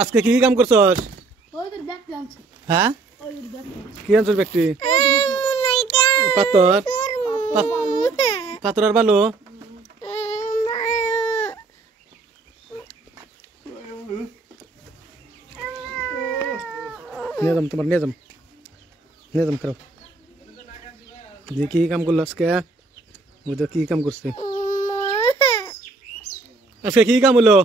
আজকে কি কাম করছস? হ্যাঁ কি আনছস ব্যক্তি? পাথর পাথর আর বালু নিয়ে যাম তোমার নিয়ে যাম খারাপ যে কি কাম করলো আজকে বুঝো কি কাম করছে আজকে কি কাম হলো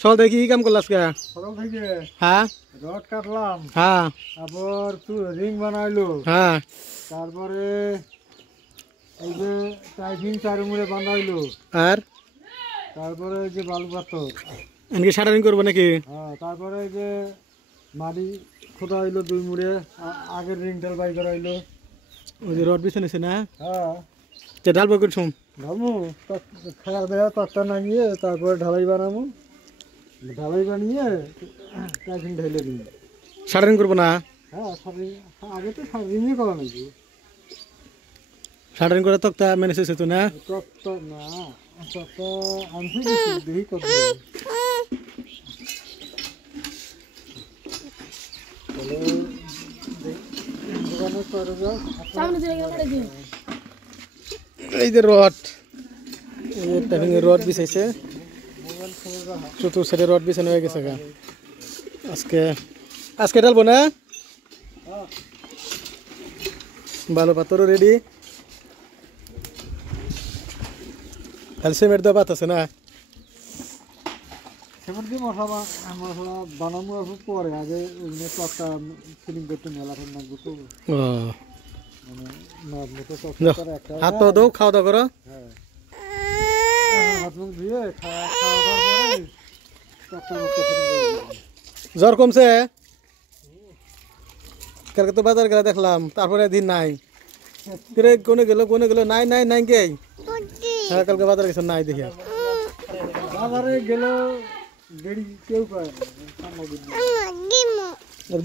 সকাল থেকে কি কাম করলো আজকে সকাল থেকে হ্যাঁ রড কাটলাম হ্যাঁ তারপর তুই রিং বানাইলো হ্যাঁ তারপরে এই যে টাইপিং চারুমুড়ে বানাইলো আর তারপরে এই যে বালু পাথর এনকে শাটারিং করবো নাকি হ্যাঁ তারপরে এই যে মাটি খোদা হইলো 2 মুড়ে আগের রিংটাল বাই করাইলো ওই যে রড বিছানেছে না হ্যাঁ তে ঢালবো করছুম ঢালমু খায়া দেয়া তক্তা নামিয়ে তারপরে ঢালাই বানাবো ঢালাই বানিয়ে টাইপিং ঢেলে দিই শাটারিং করবো না হ্যাঁ আগে তো রিংই করা নাকি শাটারিং করে তক্তা মেনেছে তো না তক্তা না তক্তা আনছি দেখি কত এই যে রড এই যে টাইপিং এর রড বিছাইছে চতুর সাইডে রড বিছানো হয়ে গেছে আজকে ঢালবো না বালু পাথরও রেডি সিমেন্ট দেওয়া পাত আছে না সিমেন্ট দিয়ে মশলা বানানো পরে আগে তক্তা ফিলিং করতে মেলা লাগবে তো হাত পাও দাও খাওয়া দাওয়া করো হাত মুখ ধুয়ে খাওয়া দাওয়ার পরে জ্বর কমছে কালকে তো বাজার গেলে দেখলাম তারপরে দিন নাই কোনে গেল নাই কে হ্যাঁ কালকে বাজার গেছে নাই দেখি বাজারে গেল দেরি কেউ পায়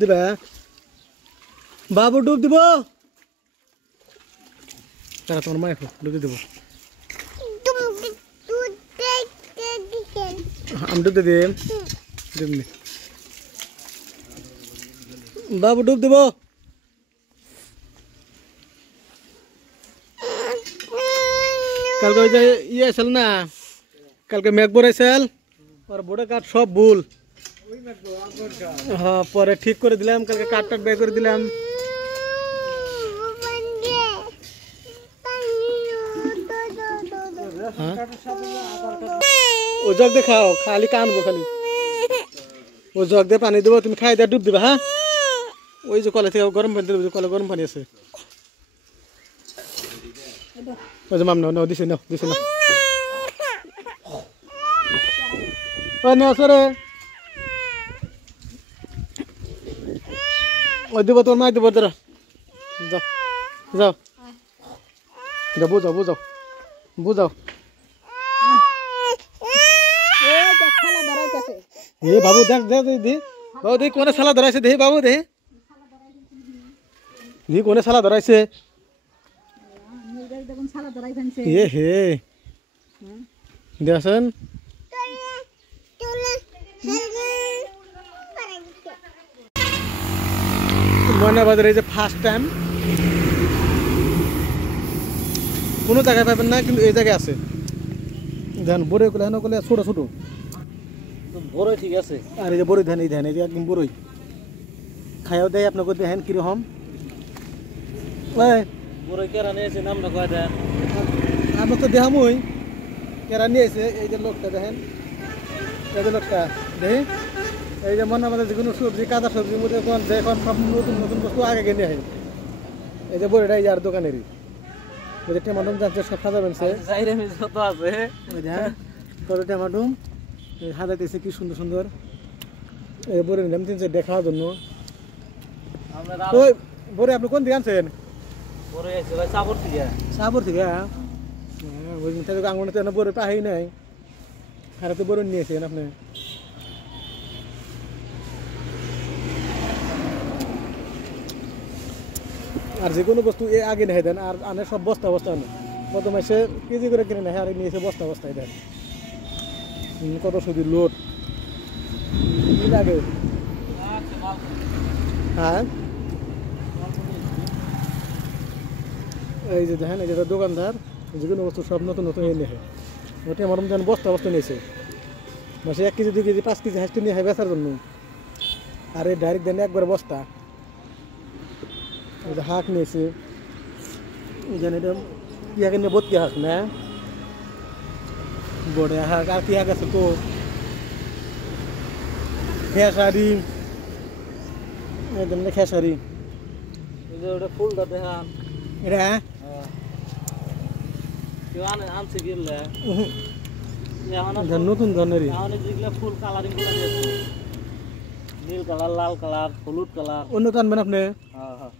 দিবা বাবু ডুব দিব তারা তোমার মায়ের ডুবে দেবো আমি ডুবতে দিই বাবু ডুব দিব কালকে ওই যে ইয়ে আসল না কালকে মেঘ বরাইছিল আর বোর্ডে কাঠ সব ভুল হ্যাঁ পরে ঠিক করে দিলাম কালকে কাঠ বের করে দিলাম ও জগ দেখাও খালি কানবো খালি ও জগ দিয়ে পানি দেবো তুমি খাই দিয়ে ডুব দিবা হ্যাঁ ওই যে কলে থেকে গরম পানি দেবো কলে গরম পানি আছে ওই যে মাম নাও দিছে না ওই নাও সরে ওই দেবো তোর মাই দেবো দাঁড়া যাও বুঝাও এ বাবু দেখ বাবু দেখ কোনে সালা ধরাইছে দেখি বাবু দেখি কোনে সালা ধরাইছে এ হে দেখেন ময়নাবাজারে এই যে ফার্স্ট টাইম কোনো জায়গায় পাবেন না কিন্তু এই জায়গায় আছে ধান বড়ই করলে হেন করলে ছোট বড়ই ঠিক আছে আর এই যে বড়ই ধান এই যে একদম বড়ই খাইও দেয় আপনাকে দেখেন কিরকম বড়ই কেরা নিয়েছে নামটা কয় দেন আমরা তো দেখামই কেরা নিয়েছে এই যে লোকটা দেখেন এই যে লোকটা দেখি এই যে মনে আমাদের যে কোনো সবজি কাঁচা সবজির মধ্যে এখন সব নতুন বস্তু আগে কিনে হয় এই যে বড়িটা এই আর দোকানেরই ওই যে টমাটম যাচ্ছে সব সাজাবেন সে আছে টমাটম সাজাইতেছে কি সুন্দর এই বড়ি নিলাম তিনশো দেখার জন্য ওই বড়ি আপনি কোন দিকে আনছেন সাবর থেকে ওই আঙুলে তো বড়ি পাহাই নাই আর তো বড়ি নিয়েছেন আপনি আর যে কোনো বস্তু আগে নেই দেন আর আনে সব বস্তা নেই প্রথমে সে কেজি করে কিনে নেয় আর নিয়েছে বস্তায় দেন কত সুদী লোড কি লাগে হ্যাঁ এই যে দেখেন এই যে দোকানদার যে কোনো বস্তু সব নতুন নতুন এনে ওটা আমার মতন বস্তা বস্তা নিয়েছে মাসে 1 কেজি 2 কেজি 5 কেজি হাঁসটি নিয়ে হয় বেচার জন্য আর এই ডাইরেক্ট দেন একবারে বস্তা এই যে হাঁক নিয়েছে এই যে এটা ইয়াকে নিয়ে ভর্তি হাঁক না বড় হাঁক আর কি হাঁক আছে তো খেসারি একদম খেসারি ওটা ফুলটা দেখান এটা কেউ আনছে গেলে এটা নতুন ধরনেরই যেগুলো ফুল কালারিং করে দিয়েছে নীল কালার লাল কালার হলুদ কালার অন্য তো আনবেন আপনি হ্যাঁ হ্যাঁ